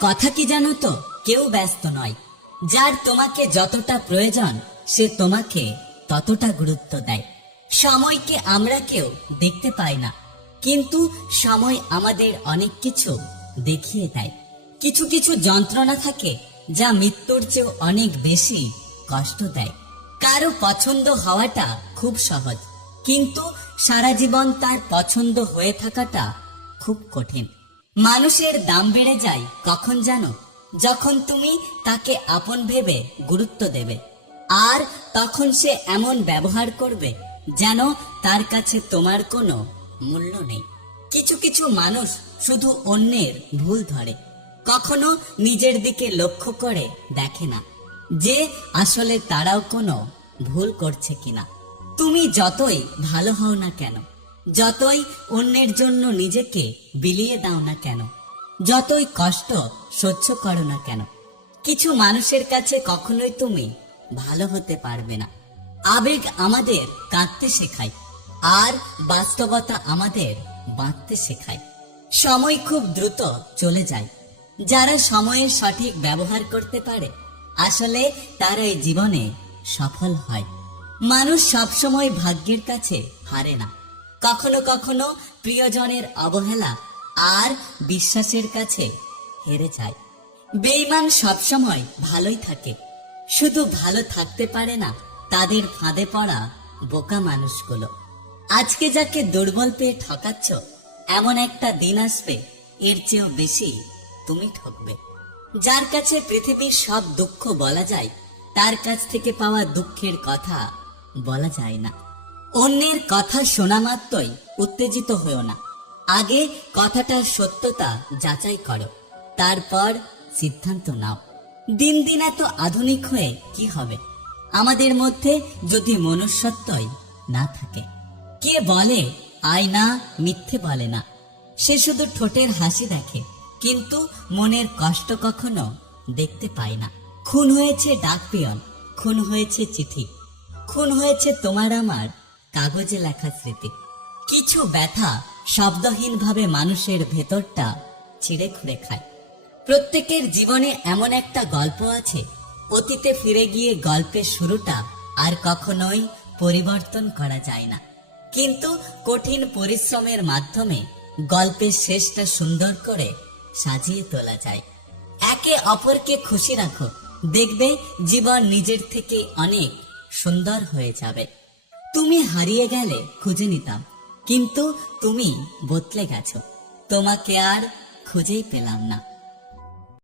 কথা কি জানো তো? কেউ ব্যস্ত নয়। যার তোমাকে যতটা প্রয়োজন, সে তোমাকে ততটা গুরুত্ব দেয়। সময়কে আমরা কেউ দেখতে পাই না। কিন্তু সময় আমাদের অনেক কিছু দেখিয়ে দেয়। কিছু কিছু যন্ত্রণা থাকে যা মৃত্যুর চেয়েও অনেক বেশি কষ্ট দেয়। কারও পছন্দ হওয়াটা খুব সহজ, কিন্তু সারা জীবন তার পছন্দ হয়ে থাকাটা খুব কঠিন। মানুষের দাম বেড়ে যায়, কখন জানো? যখন তুমি তাকে আপন ভেবে গুরুত্ব দেবে, আর তখন সে এমন ব্যবহার করবে যেন তার কাছে তোমার কোনো মূল্য নেই। কিছু কিছু মানুষ শুধু অন্যের ভুল ধরে, কখনো নিজের দিকে লক্ষ্য করে দেখে না যে আসলে তারাও কোনো ভুল করছে কিনা। তুমি যতই ভালো হও না কেন যতই অন্যের জন্য নিজেকে বিলিয়ে দাও না কেন, যতই কষ্ট সহ্য করো না কেন, কিছু মানুষের কাছে কখনোই তুমি ভালো হতে পারবে না। আবেগ আমাদের কাঁদতে শেখায়, আর বাস্তবতা আমাদের বাঁধতে শেখায়। সময় খুব দ্রুত চলে যায়, যারা সময়ের সঠিক ব্যবহার করতে পারে, আসলে তারা এই জীবনে সফল হয়। মানুষ সবসময় ভাগ্যের কাছে হারে না। কখনো কখনো প্রিয়জনের অবহেলা আর বিশ্বাসের কাছে হেরে যায়। বেইমান সবসময় ভালোই থাকে। শুধু ভালো থাকতে পারে না, তাদের ফাঁদে পড়া বোকা মানুষগুলো। আজকে যাকে দুর্বল পেয়ে ঠকাচ্ছ, এমন একটা দিন আসবে, এর চেয়েও বেশি তুমি ঠকবে। যার কাছে পৃথিবীর সব দুঃখ বলা যায়, তার কাছ থেকে পাওয়া দুঃখের কথা বলা যায় না। অন্যের কথা শোনা মাত্রই উত্তেজিত হয়েও না। আগে কথাটার সত্যতা যাচাই করো, তারপর সিদ্ধান্ত নাও। দিন দিন এত আধুনিক হয়ে কি হবে? আমাদের মধ্যে যদি মনুষ্যত্বই না থাকে, কে বলে? আয়না মিথ্যে বলে না। সে শুধু ঠোঁটের হাসি দেখে, কিন্তু মনের কষ্ট কখনো দেখতে পায় না। খুন হয়েছে ডাক পিয়ন, খুন হয়েছে চিঠি, খুন হয়েছে তোমার আমার কাগজে লেখা স্মৃতি। কিছু ব্যথা শব্দহীনভাবে মানুষের ভেতরটা ছিঁড়ে খুঁড়ে খায়। প্রত্যেকের জীবনে এমন একটা গল্প আছে, অতীতে ফিরে গিয়ে গল্পের শুরুটা আর কখনোই পরিবর্তন করা যায় না। কিন্তু কঠিন পরিশ্রমের মাধ্যমে গল্পের শেষটা সুন্দর করে সাজিয়ে তোলা যায়। একে অপরকে খুশি রাখো, দেখবে জীবন নিজের থেকে অনেক সুন্দর হয়ে যাবে। তুমি হারিয়ে গেলে খুঁজে নিতাম কিন্তু তুমি বদলে গেছো। তোমাকে আর খুঁজেই পেলাম না।